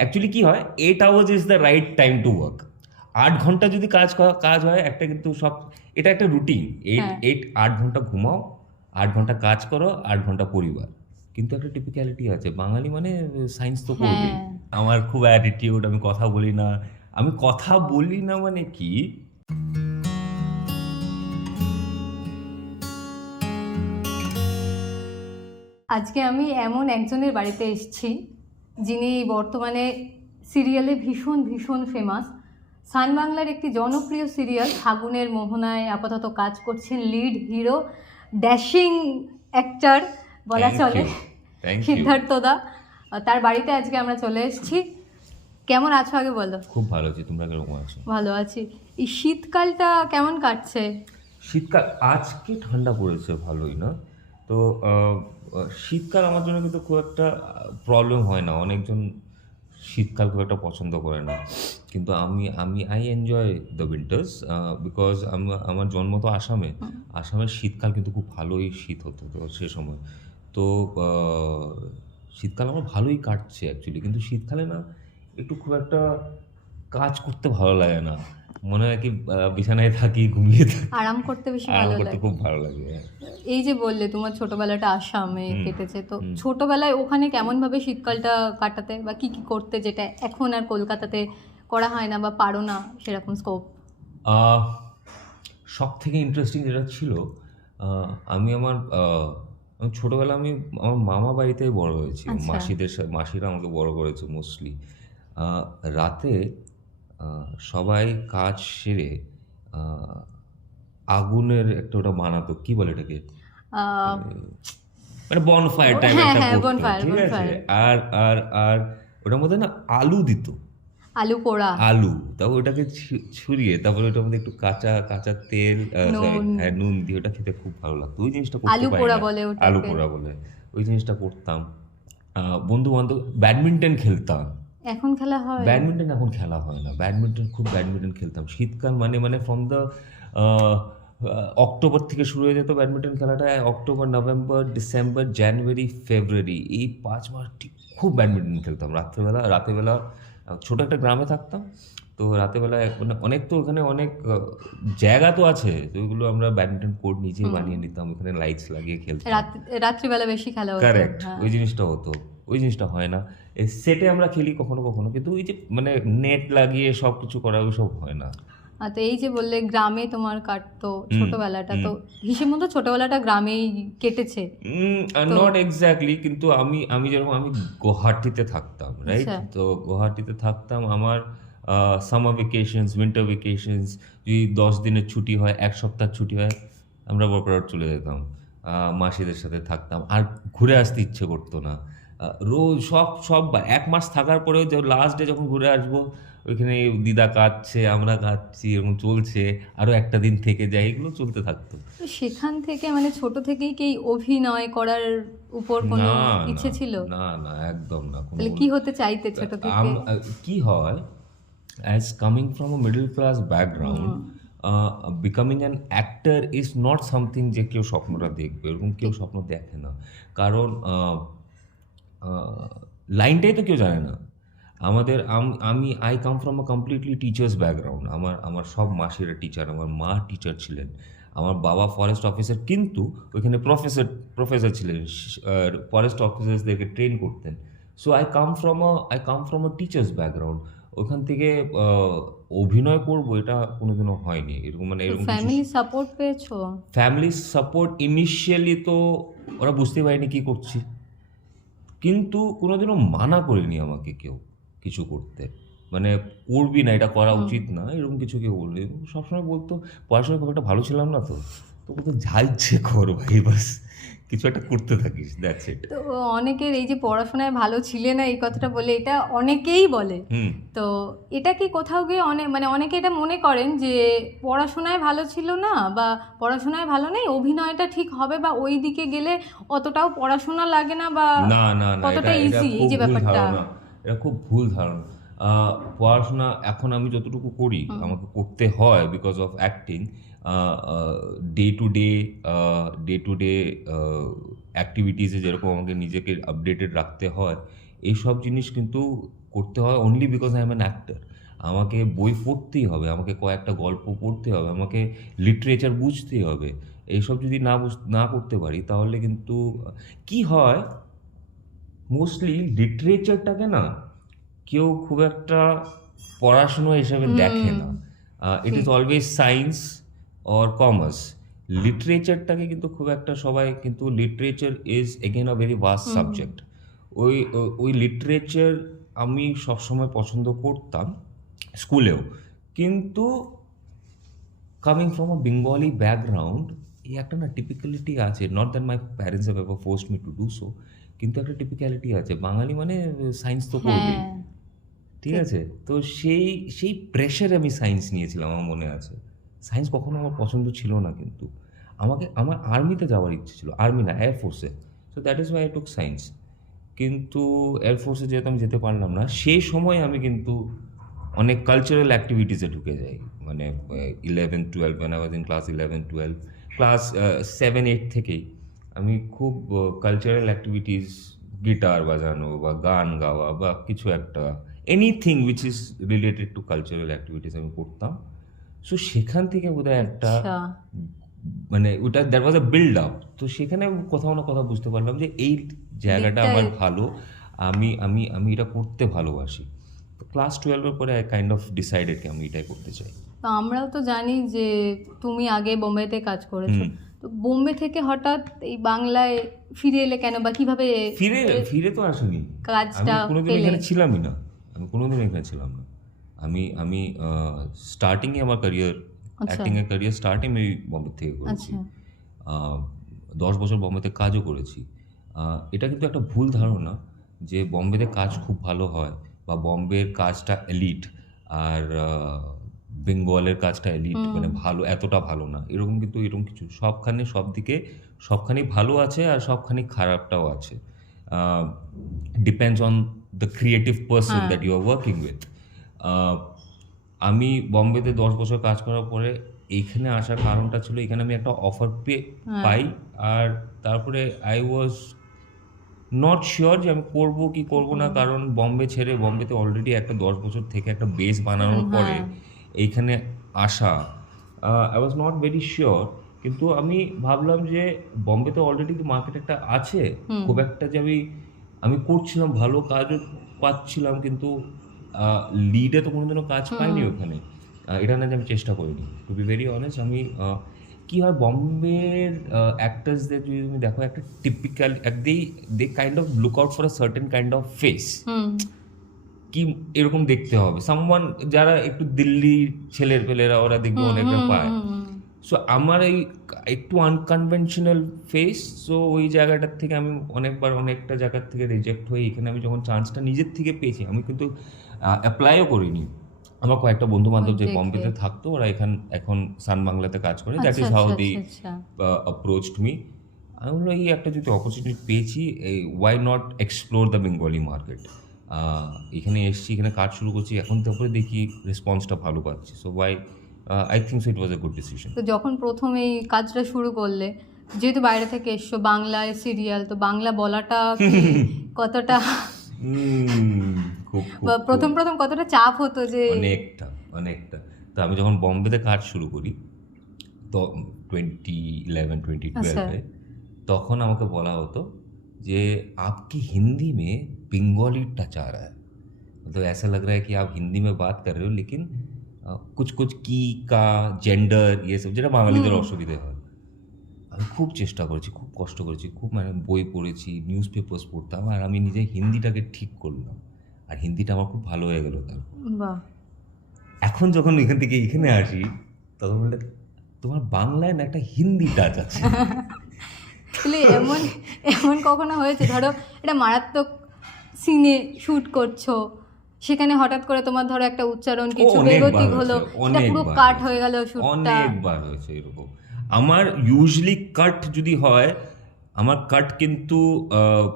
Actually কি হয়? Eight hours is the right time to work আট ঘণ্টা যদি কাজ কাজ হয় একটা কিন্তু সব এটা একটা রুটিন এইট। এইট আট ঘণ্টা ঘুমাও আট ঘণ্টা কাজ করো আট ঘণ্টা পরিবার। কিন্তু একটা টিপিক্যালিটি আছে। বাঙালি মানে সায়েন্স তো করবে হ্যাঁ। আমার খুব অ্যাটিটিউড আমি কথা বলি না। আমি কথা বলি না মানে কি? আজকে আমি এমন একজনের বাড়িতে এসেছি যিনি বর্তমানে সিরিয়ালে ভীষণ ভীষণ ফেমাস সান বাংলার একটি জনপ্রিয় সিরিয়াল ফাগুনের মোহনায় আপাতত কাজ করছেন লিড হিরো ড্যাশিং অ্যাক্টার বলা চলে you. Thank you. সিদ্ধার্থ দা। তার বাড়িতে আজকে আমরা চলে এসেছি। কেমন আছো আগে বলো? খুব ভালো আছি তোমরা কীরকম আছো? ভালো আছি। এই শীতকালটা কেমন কাটছে? শীতকাল আজকে ঠান্ডা পড়েছে ভালোই না? তো শীতকাল আমার জন্য কিন্তু খুব একটা প্রবলেম হয় না। অনেকজন শীতকাল খুব একটা পছন্দ করে না। কিন্তু আমি আমি I enjoy the winters because আমার জন্ম তো আসামে। আসামের শীতকাল কিন্তু খুব ভালোই শীত হতো তো সে সময়। তো শীতকাল আমার ভালোই কাটছে অ্যাকচুয়ালি কিন্তু শীতকালে না একটু খুব একটা কাজ করতে ভালো লাগে না। মনে হয় কি বিছানায় থাকি ঘুমিয়ে থাকি আরাম করতে বেশি ভালো লাগে খুব ভালো লাগে হ্যাঁ। এই যে বললে তোমার ছোটবেলাটা আসামে কেটেছে তো। ছোটবেলায় ওখানে কেমন ভাবে শীতকালটা কাটাতে বা কি কি করতে যেটা এখন আর কলকাতাতে করা হয় না বা পারো না সেরকম স্কোপ সব থেকে ইন্টারেস্টিং যেটা ছিল আমি আমার ছোটোবেলা আমি আমার মামা বাড়িতেই বড় হয়েছি আচ্ছা। মাসিদের মাসিরা আমাকে বড় করেছে মোস্টলি রাতে সবাই কাজ সেরে আহ, আগুনের একটা ওটা বানাতো। কি বলে এটাকে? মানে বনফায়ার টাইপ হ্যাঁ, একটা হ্যাঁ, ঠিক আছে? আর আর আর ওটার মধ্যে না আলু দিত। আলু পোড়া। আলু। তারপর ওটাকে ছুরিয়ে তারপরে ওটার মধ্যে একটু কাঁচা কাঁচা তেল নুন। হ্যাঁ নুন দিয়ে ওটা খেতে খুব ভালো লাগতো। ওই জিনিসটা আলু পোড়া বলে। আলু পোড়া বলে। ওই জিনিসটা করতাম। বন্ধু বান্ধব ব্যাডমিন্টন খেলতাম। এখন খেলা হয়? ব্যাডমিন্টন এখন খেলা হয় না। ব্যাডমিন্টন খুব ব্যাডমিন্টন খেলতাম। শীতকাল মানে মানে ফ্রম দ্য অক্টোবর থেকে শুরু হয়ে যেত ব্যাডমিন্টন খেলাটা। October November December January February এই পাঁচ মাস ঠিক খুব ব্যাডমিন্টন খেলতাম রাত্রেবেলা। রাতেবেলা ছোট একটা গ্রামে থাকতাম। তো রাতেবেলা মানে অনেক তো ওখানে অনেক জায়গা তো আছে। ওইগুলো আমরা ব্যাডমিন্টন কোর্ট নিজেই বানিয়ে নিতাম। ওখানে লাইটস লাগিয়ে খেলতাম। রাত- রাত্রিবেলা বেশি খেলা হতো। কারেক্ট হ্যাঁ। ওই জিনিসটা হতো। ওই জিনিসটা হয় না। সেটে আমরা খেলি কখনো কখনো কিন্তু ওই যে মানে নেট লাগিয়ে সব কিছু করা ওই সব হয় না। তো এই যে বললে গ্রামে তোমার কাটতো ছোটবেলাটা তো হিসেব মতো ছোটবেলাটা গ্রামেই কেটেছে। নট এক্স্যাক্টলি কিন্তু আমি আমি যেরকম আমি গুয়াহাটিতে থাকতাম রাইট আচ্ছা। তো গুয়াহাটিতে থাকতাম আমার সামার ভেকেশনস উইন্টার ভেকেশনস যদি দশ দিনের ছুটি হয় এক সপ্তাহ ছুটি হয় আমরা বরপরাট চলে যেতাম। আহ, মাসিদের সাথে থাকতাম। আর ঘুরে আসতে ইচ্ছে করতো না। রোজ সব সববার এক মাস থাকার পরেও যে লাস্ট ডে যখন ঘুরে আসব ওইখানে দিদা কাঁদছে আমরা কাঁদছি এরকম চলছে আরও একটা দিন থেকে যাই এগুলো চলতে থাকতো। সেখান থেকে মানে ছোট থেকেই কি অভিনয় করার উপর কোনো না, ইচ্ছে ছিল? না না একদম না তাহলে কি হতে চাইতে ছোট থেকে? কি হয় as coming from a middle class background becoming an actor is not something যে কেউ স্বপ্নটা দেখবে এরকম কেউ স্বপ্ন দেখে না। কারণ লাইনটাই তো কেউ জানে না। আমাদের আমি I come from a completely teachers background আমার আমার সব মাসিরা টিচার আমার মা টিচার ছিলেন। আমার বাবা ফরেস্ট অফিসার কিন্তু ওইখানে প্রফেসর প্রফেসর ছিলেন। ফরেস্ট অফিসার্সদেরকে ট্রেন করতেন। So I come from a I come from a teachers background ওখান থেকে অভিনয় করব এটা কোনোদিনও হয়নি। এরকম মানে এরকম ফ্যামিলি সাপোর্ট পেয়েছ? ফ্যামিলি সাপোর্ট ইনিশিয়ালি তো ওরা বুঝতে পারেনি কি করছি। কিন্তু কোনোদিনও মানা করেনি আমাকে কেউ কিছু করতে। মানে করবি না এটা করা উচিত না এরকম কিছু কেউ বললে সবসময় বলতো পড়াশোনা খুব একটা ভালো ছিলাম না তো। তো বলতো যা ইচ্ছে কর ভাই বাস। কিছু একটা করতে থাকিস দ্যাটস ইট তো অনেকের এই যে পড়াশোনায় ভালো ছিলে না এই কথাটা বলে এটা অনেকেই বলে। তো এটা কি কোথাও গিয়ে অনেক মানে অনেকে এটা মনে করেন যে পড়াশোনায় ভালো ছিল না বা পড়াশোনায় ভালো নেই অভিনয়টা ঠিক হবে বা ওই দিকে গেলে অতটাও পড়াশোনা লাগে না বা না না না কতটা এটা এটা এই যে ব্যাপারটা? এটা খুব ভুল ধারণা। পড়াশোনা এখন আমি যতটুকু করি আমাকে করতে হয় because of acting day to day day to day অ্যাক্টিভিটিসে যেরকম আমাকে নিজেকে আপডেটেড রাখতে হয় এইসব জিনিস কিন্তু করতে হয় only because I am an actor আমাকে বই পড়তেই হবে আমাকে কয়েকটা গল্প পড়তে হবে আমাকে লিটারেচার বুঝতেই হবে। এইসব যদি না বুঝ না করতে পারি তাহলে কিন্তু কি হয় মোস্টলি লিটারেচারটাকে না কেউ খুব একটা পড়াশুনো হিসেবে দেখে না। It is always science or commerce লিটারেচারটাকে কিন্তু খুব একটা সবাই কিন্তু literature is again a very vast subject ওই ওই লিটারেচার আমি সবসময় পছন্দ করতাম স্কুলেও। কিন্তু coming from a Bengali background এই একটা না টিপিক্যালিটি আছে। Not that my parents have ever forced me to do so কিন্তু একটা টিপিক্যালিটি আছে। বাঙালি মানে সায়েন্স তো হ্যাঁ। ঠিক আছে? তো সেই সেই প্রেশারে আমি সায়েন্স নিয়েছিলাম আমার মনে আছে। সায়েন্স কখনো আমার পছন্দ ছিল না কিন্তু। আমাকে, আমার আর্মিতে যাওয়ার ইচ্ছে ছিল, আর্মি না এয়ারফোর্সে so that is why I took science কিন্তু এয়ারফোর্সে যেহেতু আমি যেতে পারলাম না, সেই সময় আমি কিন্তু অনেক কালচারাল অ্যাক্টিভিটিসে ঢুকে যাই। মানে eleven twelve one I was in class eleven twelve class seven eight থেকেই আমি খুব কালচারাল অ্যাক্টিভিটিস গিটার বাজানো বা গান গাওয়া বা কিছু একটা anything which is related to cultural activities আমি করতাম। সো সেখান থেকে বোধহয় একটা আচ্ছা। মানে ওটা that was a build up তো সেখানে কোথাও না কোথাও বুঝতে পারলাম যে এই জায়গাটা আমার ভালো আমি আমি আমি এটা করতে ভালোবাসি। ক্লাস টুয়েলভের পরে আই কাইন্ড অফ ডিসাইডেড কি আমি এটাই করতে চাই। তো আমরাও তো জানি যে তুমি আগে বোম্বেতে কাজ করেছ। তো বোম্বে থেকে হঠাৎ এই বাংলায় ফিরে এলে কেন বা কীভাবে ফিরে ফিরে তো আসিনি। কাজটা কোনোদিন এখানে ছিলামই না। আমি কোনোদিন এখানে ছিলাম না। আমি আমি স্টার্টিংয়ে আমার ক্যারিয়ার আচ্ছা। অ্যাক্টিংয়ের ক্যারিয়ার স্টার্টিং আমি বম্বে থেকে করেছি। আচ্ছা। দশ বছর বম্বেতে কাজও করেছি। এটা কিন্তু একটা ভুল ধারণা যে বম্বেতে কাজ খুব ভালো হয় বা বম্বের কাজটা এলিট আর বেঙ্গলের কাজটা এলিট মানে ভালো এতটা ভালো না। এরকম কিন্তু এরকম কিছু সবখানে সব দিকে সবখানেই ভালো আছে আর সবখানেই খারাপটাও আছে। Depends on the creative person that you are working with আমি বম্বেতে দশ বছর কাজ করার পরে এইখানে আসার কারণটা ছিল এখানে আমি একটা অফার পে পাই। আর তারপরে আই ওয়াজ নট শিওর যে আমি করব কি করব না কারণ বম্বে ছেড়ে বম্বেতে অলরেডি একটা দশ বছর থেকে একটা বেস বানানোর পরে এইখানে আসা। I was not very sure কিন্তু আমি ভাবলাম যে বম্বেতে অলরেডি তো মার্কেট একটা আছে। খুব একটা যে আমি আমি করছিলাম ভালো কাজও পাচ্ছিলাম কিন্তু লিডে তো কোনোদিনও কাজ পাইনি ওখানে। এটা না যে আমি চেষ্টা করিনি। টু বি ভেরি অনেস্ট আমি কি হয় বম্বের অ্যাক্টার্সদের যদি তুমি দেখো একটা typical they they kind of look out for a certain kind of face কি এরকম দেখতে হবে। সামওয়ান যারা একটু দিল্লি ছেলের পেলেরা ওরা দেখবে অনেকটা পায়। সো আমার এই একটু আনকনভেনশনাল ফেস সো ওই জায়গাটার থেকে আমি অনেকবার অনেকটা জায়গার থেকে রিজেক্ট হয়ে এখানে আমি যখন চান্সটা নিজের থেকে পেয়েছি আমি কিন্তু অ্যাপ্লাইও করিনি। আমার কয়েকটা বন্ধু বান্ধব যে বম্বেতে থাকতো ওরা এখান এখন সান বাংলাতে কাজ করে that is how they approached me আমি বলল এই একটা যদি অপরচুনিটি পেয়েছি why not explore the Bengali market এখানে এসছি এখানে কাজ শুরু করছি এখন তারপরে দেখি রেসপন্সটা ভালো পাচ্ছি। So why I think so it was a good decision তো যখন প্রথম এই কাজটা শুরু করলে যেহেতু বাইরে থেকে এসছো বাংলায় সিরিয়াল তো বাংলা বলাটা কতটা প্রথম প্রথম কতটা চাপ হতো যে অনেকটা অনেকটা তো আমি যখন বম্বেতে কাজ শুরু করি তো টোয়েন্টি ইলেভেন টোয়েন্টি টুয়েলভে তখন আমাকে বলা হতো যে आपकी हिंदी में बंगाली टच आ रहा है मतलब ऐसा लग रहा है कि आप हिंदी में बात कर रहे हो लेकिन अ, कुछ कुछ की का জেন্ডার ইয়ে সব যেটা বাঙালিদের অসুবিধে হয় আমি খুব চেষ্টা করেছি খুব কষ্ট করেছি খুব মানে বই পড়েছি নিউজ পেপার্স পড়তাম আর আমি নিজে হিন্দিটাকে ঠিক করলাম আর হিন্দিটা আমার খুব ভালো হয়ে গেল বাহ। এখন যখন এখান থেকে এখানে আসি তখন বললে তোমার বাংলায় না একটা হিন্দি টাচ আছে? এমন এমন কখনো হয়েছে? ধরো এটা মারাত্মক সিনে শুট করছ সেখানে হঠাৎ করে তোমার ধরো একটা উচ্চারণ কিছু বেগতিক হলো সেটা পুরো কাট হয়ে গেল অনেকবার হয়েছে এরকম। আমার ইউজুয়ালি কাট যদি হয় আমার কাট কিন্তু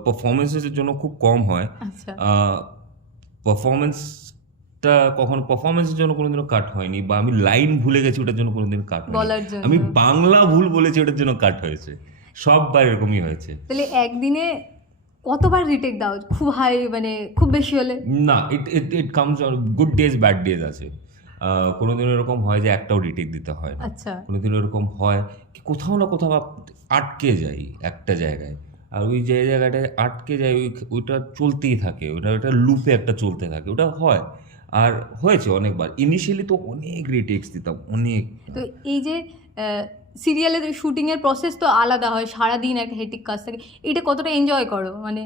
পারফরমেন্সের জন্য খুব কম হয়। আচ্ছা। পারফরমেন্সটা কখনো পারফরমেন্সের জন্য কোনোদিনও কাট হয়নি বা আমি লাইন ভুলে গেছি ওটার জন্য কোনোদিন কাট হয়নি। আমি বাংলা ভুল বলেছি ওটার জন্য কাট হয়েছে। সববার এরকমই হয়েছে। তাহলে একদিনে কতবার রিটেক দাও? খুব হাই মানে খুব বেশি হলে? না it it it comes on good days bad days আছে। কোনোদিন এরকম হয় যে একটাও রিটেক দিতে হয় না। আচ্ছা। কোনোদিন এরকম হয় কি কোথাও না কোথাও আটকে যাই একটা জায়গায়। আর ওই যে জায়গাটায় আটকে যায় ওই ওইটা চলতেই থাকে ওটা ওটা লুপে একটা চলতে থাকে ওটা হয়। আর হয়েছে অনেকবার। ইনিশিয়ালি তো অনেক রিটেক্স দিতাম অনেক। তো এই যে সিরিয়ালের শুটিংয়ের প্রসেস তো আলাদা হয় সারাদিন একটা হেটিক কাজ থাকে এটা কতটা এনজয় করো? মানে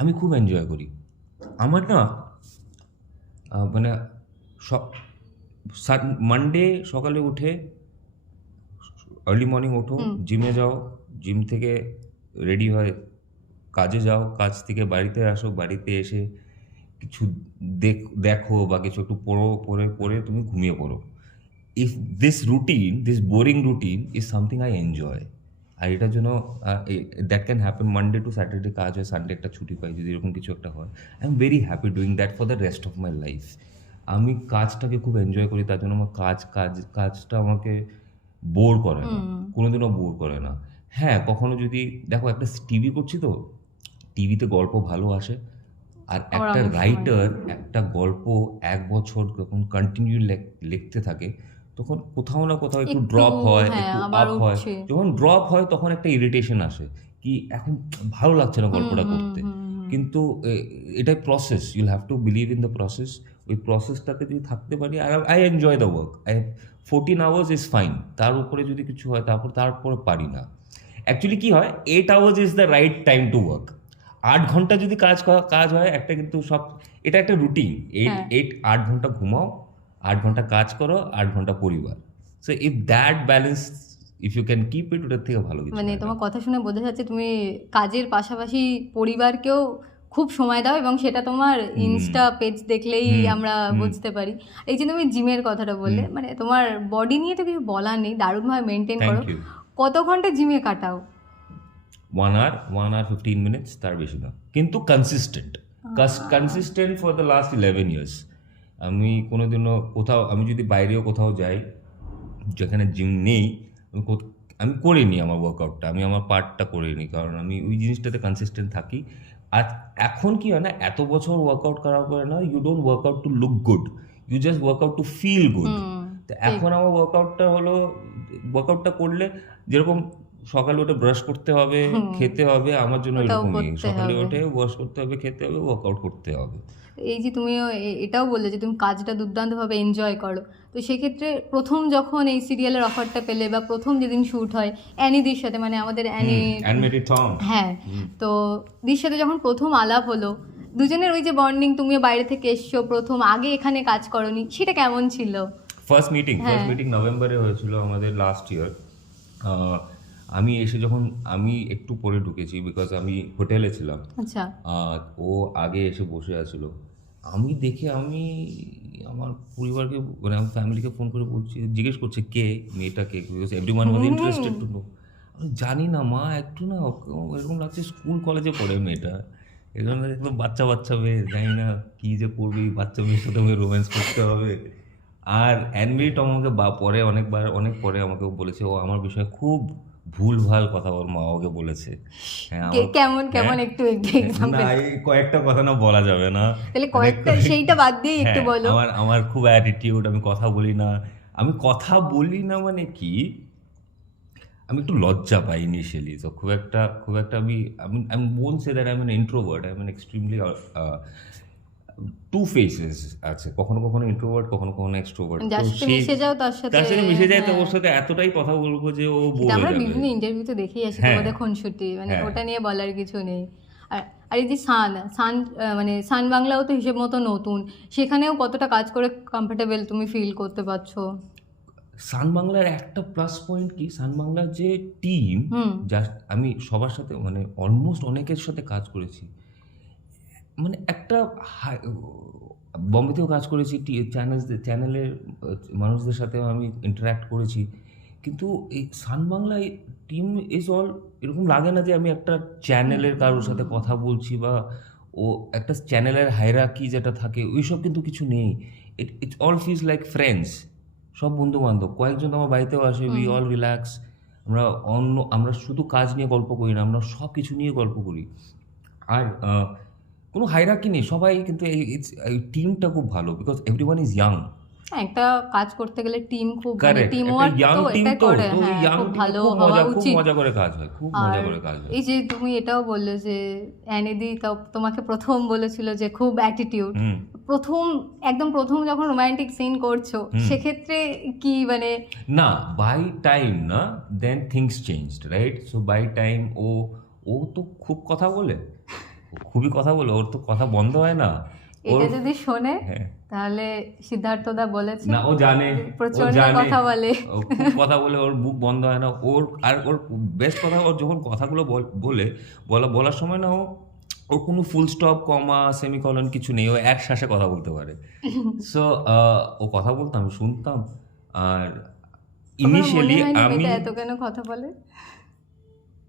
আমি খুব এনজয় করি। আমার না মানে সব মানডে সকালে উঠে আর্লি মর্নিং ওঠো জিমে যাও জিম থেকে রেডি হয় কাজে যাও কাজ থেকে বাড়িতে আসো বাড়িতে এসে কিছু দেখ দেখো বা কিছু একটু পড়ো পড়ে পড়ে তুমি ঘুমিয়ে পড়ো। If this routine this boring routine is something I enjoy আর এটার জন্য that can happen Monday to Saturday কাজ হয় সানডে একটা ছুটি পাই যদি এরকম কিছু একটা হয়। I am very happy doing that for the rest of my life আমি কাজটাকে খুব এনজয় করি তার জন্য আমার কাজ কাজ কাজটা আমাকে বোর করে না। কোনোদিনও বোর করে না। হ্যাঁ কখনো যদি দেখো একটা টিভি করছি তো টিভিতে গল্প ভালো আসে। আর একটা রাইটার একটা গল্প এক বছর যখন কন্টিনিউ লিখতে থাকে তখন কোথাও না কোথাও একটু ড্রপ হয় হ্যাঁ, একটু আপ হয়। যখন ড্রপ হয় তখন একটা ইরিটেশন আসে কি এখন ভালো লাগছে না গল্পটা করতে। কিন্তু এটাই process you'll have to believe in the process ওই প্রসেসটাতে যদি থাকতে পারি আর I enjoy the work I fourteen hours is fine তার উপরে যদি কিছু হয় তারপর তারপরে পারি না। অ্যাকচুয়ালি কি হয়? Eight hours is the right time to work আট ঘণ্টা যদি কাজ কাজ হয় একটা কিন্তু সব এটা একটা রুটিন এইট। এইট আট ঘণ্টা ঘুমাও আট ঘণ্টা কাজ করো আট ঘণ্টা পরিবার। So if that balance if you can keep it ওটার থেকে ভালো মানে তোমার কথা শুনে বোঝা যাচ্ছে তুমি কাজের পাশাপাশি পরিবারকেও খুব সময় দাও এবং সেটা তোমার ইনস্টা পেজ দেখলেই আমরা বুঝতে পারি। এই যে তুমি জিমের কথাটা বললে মানে তোমার বডি নিয়ে তো কিছু বলার নেই দারুণভাবে মেনটেন করো। কত ঘণ্টা জিমে কাটাও? One hour one hour fifteen minutes তার বেশি না। কিন্তু consistent consistent for the last eleven years আমি কোনোদিনও কোথাও আমি যদি বাইরেও কোথাও যাই যেখানে জিম নেই আমি আমি করিনি আমার ওয়ার্কআউটটা আমি আমার পার্টটা করিনি। কারণ আমি ওই জিনিসটাতে কনসিস্টেন্ট থাকি। আর এখন কি হয় না এত বছর ওয়ার্কআউট করার পরে না you don't workout to look good you just workout to feel good তো এখন আমার ওয়ার্কআউটটা হলো ওয়ার্কআউটটা করলে যেরকম সকালে উঠে ব্রাশ করতে হবে খেতে হবে আমার জন্য এরকমই। সকালে উঠে ওয়াশ করতে হবে খেতে হবে ওয়ার্কআউট করতে হবে। এই যে তুমি এটাও বললে যে তুমি কাজটা দুর্দান্তভাবে এনজয় করো। তো সেক্ষেত্রে প্রথম যখন এই সিরিয়ালের অফারটা পেলে বা প্রথম যেদিন শ্যুট হয় অ্যানিদির সাথে মানে আমাদের অ্যানি হ্যাঁ তো দির সাথে যখন প্রথম আলাপ হলো দুজনের ওই যে বন্ডিং তুমিও বাইরে থেকে এসছো প্রথম আগে এখানে কাজ করনি সেটা কেমন ছিল? First meeting first. মিটিং নভেম্বরে হয়েছিল আমাদের লাস্ট ইয়ার আমি এসে যখন আমি একটু পরে ঢুকেছি বিকজ আমি হোটেলে ছিলাম। আচ্ছা। ও আগে এসে বসে আছিল। আমি দেখে আমি আমার পরিবারকে মানে আমার ফ্যামিলিকে ফোন করে বলছি জিজ্ঞেস করছে কে? মেয়েটা কে? Because everyone was interested to know আমি জানি না মা একটু না এরকম লাগছে স্কুল কলেজে পড়ে মেয়েটা। লাগছে একদম বাচ্চা বাচ্চা মেয়ে জানি না কী যে করবে এই বাচ্চা মেয়ের সাথে রোম্যান্স করতে হবে। আর অ্যানমেরি টম আমাকে বা পরে অনেকবার অনেক পরে আমাকে বলেছে ও আমার বিষয়ে খুব ভুল ভালো কথা ওর মা ওকে বলেছে। হ্যাঁ কেমন কেমন হ্যাঁ। একটু না কয়েকটা কথা না বলা যাবে না। তাহলে কয়েকটা সেইটা বাদ দিয়ে একটু হ্যাঁ, বলো। আমার আমার খুব অ্যাটিটিউড আমি কথা বলি না। আমি কথা বলি না মানে কি? আমি একটু লজ্জা পাই ইনিশিয়ালি তো খুব একটা খুব একটা আমি আমি আমি বোন say that I am introvert I am extremely two faces আছে কখনো কখনো ইন্ট্রোভার্ট কখনো কখনো এক্সট্রোভার্ট যার সাথে মিশে যাও তার সাথে তার সাথে মিশে যায় তো হ্যাঁ। ওর সাথে এতটাই কথা বলব যে ও এটা আমরা বিভিন্ন ইন্টারভিউতে দেখেই আসি হ্যাঁ। তোমাদের খুনসুটি মানে হ্যাঁ। ওটা নিয়ে বলার কিছু নেই। আর এই যে সান সান মানে সান বাংলাও তো হিসেব মতো নতুন সেখানেও কতটা কাজ করে কমফোর্টেবল তুমি ফিল করতে পারছ? সান বাংলার একটা প্লাস পয়েন্ট কি? সান বাংলার যে টিম যা আমি সবার সাথে মানে অলমোস্ট অনেকের সাথে কাজ করেছি। মানে একটা হাই- বম্বেতেও কাজ করেছি চ্যানেল চ্যানেলের মানুষদের সাথেও আমি ইন্টারাক্ট করেছি। কিন্তু এই সান বাংলায় টিম ইজ অল এরকম লাগে না যে আমি একটা চ্যানেলের কারোর সাথে কথা বলছি বা ও একটা চ্যানেলের হায়রাকি যেটা থাকে ওইসব কিন্তু কিছু নেই। It it's all fizz like friends সব বন্ধু বান্ধব কয়েকজন আমার বাড়িতেও আসে উই অল রিল্যাক্স আমরা অন্য আমরা শুধু কাজ নিয়ে গল্প করি না আমরা সব কিছু নিয়ে গল্প করি। আর কোনো হাইরাকি নেই। সবাই কিন্তু এই এই টিমটা খুব ভালো because everyone is young হ্যাঁ, একটা কাজ করতে গেলে টিম খুব মানে টিম ওয়ার্ক তো তো করে। হ্যাঁ খুব ভালো হওয়া খুব উচিত। মজা করে কাজ হয় খুব মজা করে কাজ হয়। এই যে তুমি এটাও বললে যে অ্যানেদি তো- তোমাকে প্রথম বলেছিল যে খুব অ্যাটিটিউড প্রথম একদম প্রথম যখন রোমান্টিক সিন করছ সেক্ষেত্রে কি মানে না বাই টাইম না then things changed right so by time ও ও তো খুব কথা বলে। খুবই কথা বলে ওর তো কথা বন্ধ হয় না। এটা যদি শোনে হ্যাঁ। তাহলে সিদ্ধার্থ দা বলেছে না ও জানে প্রচণ্ড কথা বলে। কথা বলে ওর বুক বন্ধ হয় না। ওর আর ওর বেস্ট কথা ওর যখন কথাগুলো বলে বলা বলার সময় না ও ওর কোনো ফুল স্টপ কমা সেমিকলন কিছু নেই ও এক শ্বাসে কথা বলতে পারে। সো ও কথা বলতাম আমি শুনতাম। আর ইনিশিয়ালি আমি এত কেন কথা বলে?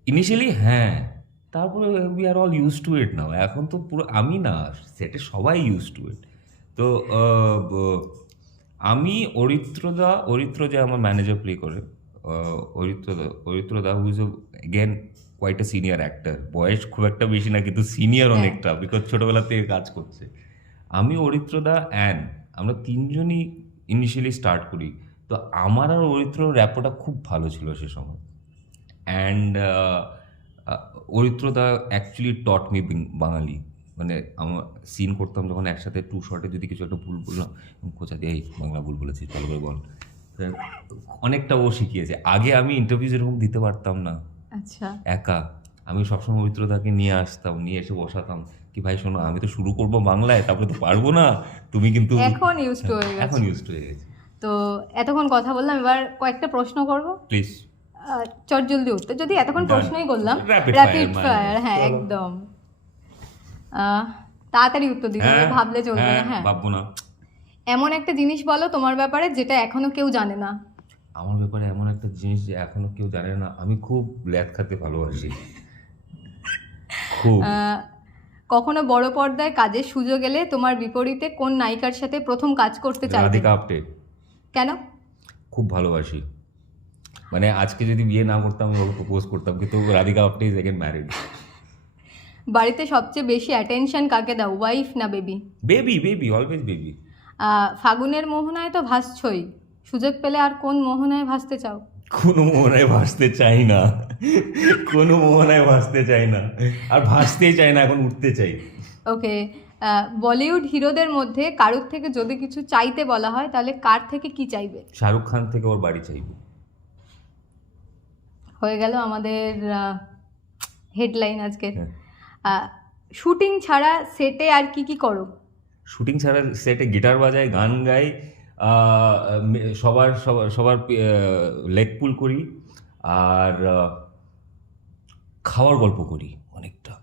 ইনিশিয়ালি হ্যাঁ তারপরে we are all used to it now এখন তো পুরো আমি না সেটে সবাই ইউজ টু ইট তো আমি অরিত্রদা অরিত্র যে আমার ম্যানেজার প্লে করে। অরিত্রদা অরিত্রদা who's again quite a senior actor বয়স খুব একটা বেশি না কিন্তু সিনিয়র হ্যাঁ। অনেকটা বিকজ ছোটোবেলা থেকে কাজ করছে। আমি অরিত্রদা অ্যান আমরা তিনজনই ইনিশিয়ালি স্টার্ট করি। তো আমার আর অরিত্র র্যাপোটা খুব ভালো ছিল সে সময়। অ্যান্ড অরিত্রদা অ্যাকচুয়ালি টট মি বাঙালি। মানে আমার সিন করতাম যখন একসাথে টু শর্টে যদি কিছু একটা ভুল বললাম কোচা দিয়ে "এই, বাংলা ভুল বলেছি ভালো করে বল। অনেকটা ও শিখিয়েছে। আগে আমি ইন্টারভিউ যেরকম দিতে পারতাম না। আচ্ছা। একা। আমি সবসময় অরিত্রদাকে নিয়ে আসতাম নিয়ে এসে বসাতাম কি ভাই শোনো আমি তো শুরু করব বাংলায় তারপরে তো পারব না। তুমি কিন্তু এখন ইউজ টু হয়ে এখন গেছে। ইউজ হয়ে গেছে। তো এতক্ষণ কথা বললাম এবার কয়েকটা প্রশ্ন করব। প্লিজ চট জলদি উত্তর যদি এতক্ষণ প্রশ্নই করলাম র্যাপিড ফায়ার মানে। হ্যাঁ একদম। তাড়াতাড়ি উত্তর দিতে হবে ভাবলে চলবে না হ্যাঁ ভাববো না। এমন একটা জিনিস বলো তোমার ব্যাপারে যেটা এখনও কেউ জানে না। আমার ব্যাপারে এমন একটা জিনিস যে এখনও কেউ জানে না আমি খুব ল্যাদ খাতে ভালোবাসি। খুব। কখনো বড় পর্দায় কাজের সুযোগ এলে তোমার বিপরীতে কোন নায়িকার সাথে প্রথম কাজ করতে চাইবে? রাধিকা আপটে। কেন? খুব ভালোবাসি। মানে আজকে যদি বিয়ে না করতাম আমি ওকে প্রপোজ করতাম কিন্তু Radhika Apte is again married বাড়িতে সবচেয়ে বেশি অ্যাটেনশন কাকে দাও ওয়াইফ না baby baby baby always baby ফাগুনের মোহনায় তো ভাসছই। সুযোগ পেলে আর কোন মোহনায় ভাসতে চাও? কোনো মোহনায় ভাসতে চাই না। কোনো মোহনায় ভাসতে চাই না। আর ভাসতেই চাই না এখন উঠতে চাই। ওকে বলিউড হিরোদের মধ্যে কারুর থেকে যদি কিছু চাইতে বলা হয় তাহলে কার থেকে কি চাইবে? শাহরুখ খান থেকে ওর বাড়ি চাইব। হয়ে গেল আমাদের হেডলাইন আজকে। হ্যাঁ। শুটিং ছাড়া সেটে আর কি কি করো? শুটিং ছাড়া সেটে গিটার বাজাই গান গাই সবার সবার সবার লেগ পুল করি আর খাওয়ার গল্প করি অনেকটা।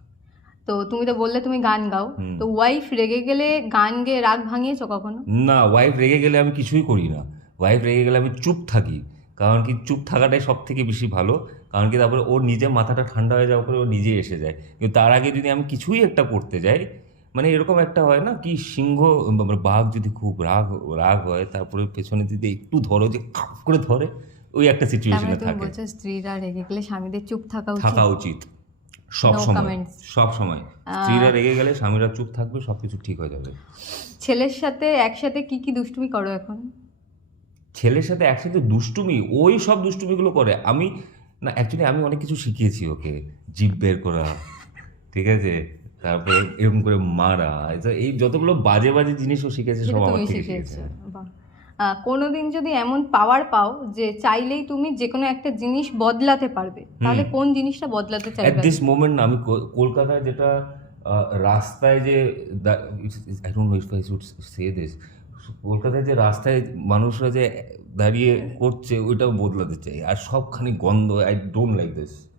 তো তুমি তো বললে তুমি গান গাও। তো ওয়াইফ রেগে গেলে গান গেয়ে রাগ ভাঙিয়েছো কখনো? না ওয়াইফ রেগে গেলে আমি কিছুই করি না। ওয়াইফ রেগে গেলে আমি চুপ থাকি। কারণ কি চুপ থাকাটাই সব থেকে বেশি ভালো। কারণ কি তারপরে ওর নিজে মাথাটা ঠান্ডা হয়ে যাওয়ার পরে ও নিজে এসে যায়। কিন্তু তার আগে যদি আমি কিছুই একটা করতে যাই মানে এরকম একটা হয় না কি সিংহ বাঘ যদি খুব রাগ রাগ হয় তারপরে পেছনে যদি একটু ধরো যে কাপ করে ধরে ওই একটা সিচুয়েশনে থাকে। বলছো স্ত্রীরা রেগে গেলে স্বামীদের চুপ থাকা উচিত? থাকা উচিত। সব সময় সব সময়। স্ত্রীরা রেগে গেলে স্বামীরা চুপ থাকবে সব কিছু ঠিক হয়ে যাবে। ছেলের সাথে একসাথে কি কি দুষ্টুমি করো এখন? ছেলের সাথে একসাথে দুষ্টুমি ওই সব দুষ্টুমিগুলো করে। আমি না অ্যাকচুয়ালি আমি অনেক কিছু শিখিয়েছি ওকে জিভ বের করা ঠিক আছে? তারপরে এরকম করে মারা এই- যতগুলো বাজে বাজে জিনিসও শিখেছে সব আমার থেকে শিখেছে। কোনোদিন যদি এমন পাওয়ার পাও যে চাইলেই তুমি যে কোনো একটা জিনিস বদলাতে পারবে তাহলে কোন জিনিসটা বদলাতে চাইবে? দিস মোমেন্ট না আমি কলকাতায় যেটা রাস্তায় যে I don't know if I should say this কলকাতায় যে রাস্তায় মানুষরা যে দাঁড়িয়ে করছে ওইটাও বদলাতে চাই। আর সবখানি গন্ধ I don't like this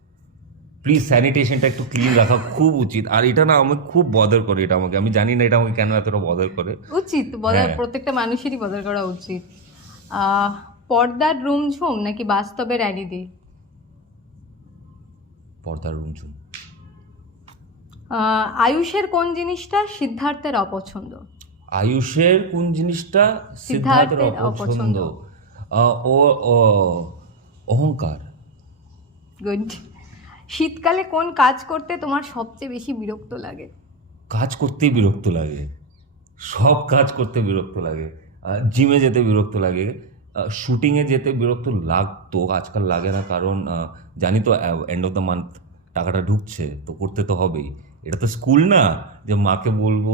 please স্যানিটেশনটা একটু ক্লিন রাখা খুব উচিত। আর এটা না আমাকে খুব বদার করে এটা আমাকে। আমি জানি না এটা আমাকে কেন এতটা বদার করে। উচিত। বদল হ্যাঁ। প্রত্যেকটা মানুষেরই বদল করা উচিত। আহ, পর্দার রুম ঝুম নাকি বাস্তবের অ্যানিদি পর্দার রুমঝুম আহ, আয়ুষের কোন জিনিসটা সিদ্ধার্থের অপছন্দ? আয়ুষের কোন জিনিসটা সিদ্ধার্থের অপছন্দ। ও অহংকার। গুড শীতকালে কোন কাজ করতে তোমার সবচেয়ে বেশি বিরক্ত লাগে? কাজ করতেই বিরক্ত লাগে। সব কাজ করতে বিরক্ত লাগে। জিমে যেতে বিরক্ত লাগে। শুটিংয়ে যেতে বিরক্ত লাগতো আজকাল লাগে না কারণ জানি তো এন্ড অফ দ্য মান্থ টাকাটা ঢুকছে তো করতে তো হবেই। এটা তো স্কুল না, যে মাকে বলব,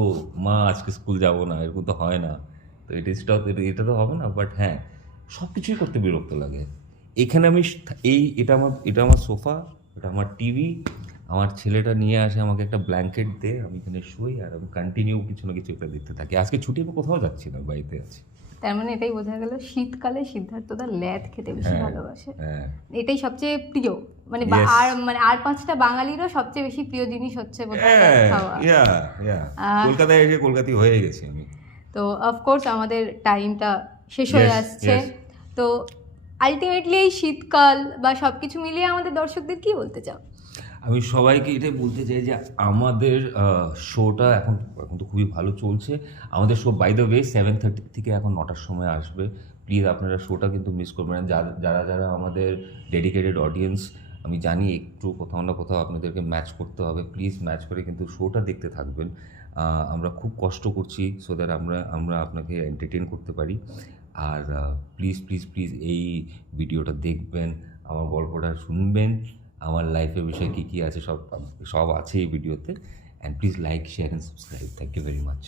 মা, আজকে স্কুল যাব না, এরকম তো হয় না। তো এটা এটা তো হবে না বাট হ্যাঁ সব কিছুই করতে বিরক্ত লাগে। এখানে আমি এই, এটা আমার এটা আমার সোফা, এটা আমার টিভি আমার ছেলেটা নিয়ে আসে, আমাকে একটা ব্ল্যাঙ্কেট দে, আমি এখানে শুই, আর আমি কন্টিনিউ কিছু না কিছু একটা দেখতে থাকি। আজকে ছুটি, আমি কোথাও যাচ্ছি না, বাড়িতে আছি। তার মানে এটাই বোঝা গেল শীতকালে সিদ্ধার্থদা ল্যাদ খেতে বেশি হ্যাঁ। ভালোবাসে। হ্যাঁ। এটাই সবচেয়ে প্রিয়। মানে আর মানে আর পাঁচটা বাঙালিরও সবচেয়ে বেশি প্রিয় জিনিস হচ্ছে বোধহয় ল্যাদ খাওয়া। কলকাতায় এসে কলকাতায় হয়ে গেছি আমি। তো অফকোর্স আমাদের টাইমটা শেষ হয়ে আসছে। তো আলটিমেটলি এই শীতকাল বা সব কিছু মিলিয়ে আমাদের দর্শকদের কি বলতে চাও? আমি সবাইকে এটাই বলতে চাই যে আমাদের শোটা এখন এখন তো খুবই ভালো চলছে। আমাদের show by the way seven thirty থেকে এখন নটার সময় আসবে। প্লিজ আপনারা শোটা কিন্তু মিস করবেন না। যারা যারা আমাদের ডেডিকেটেড অডিয়েন্স আমি জানি একটু কোথাও না কোথাও আপনাদেরকে ম্যাচ করতে হবে। প্লিজ ম্যাচ করে কিন্তু শোটা দেখতে থাকবেন। আমরা খুব কষ্ট করছি সো দ্যাট আমরা আমরা আপনাকে এন্টারটেন করতে পারি। আর প্লিজ প্লিজ প্লিজ এই ভিডিওটা দেখবেন, আমার গল্পটা শুনবেন। আমার লাইফের বিষয়ে কী কী আছে সব সব আছে এই ভিডিওতে and please like share and subscribe thank you very much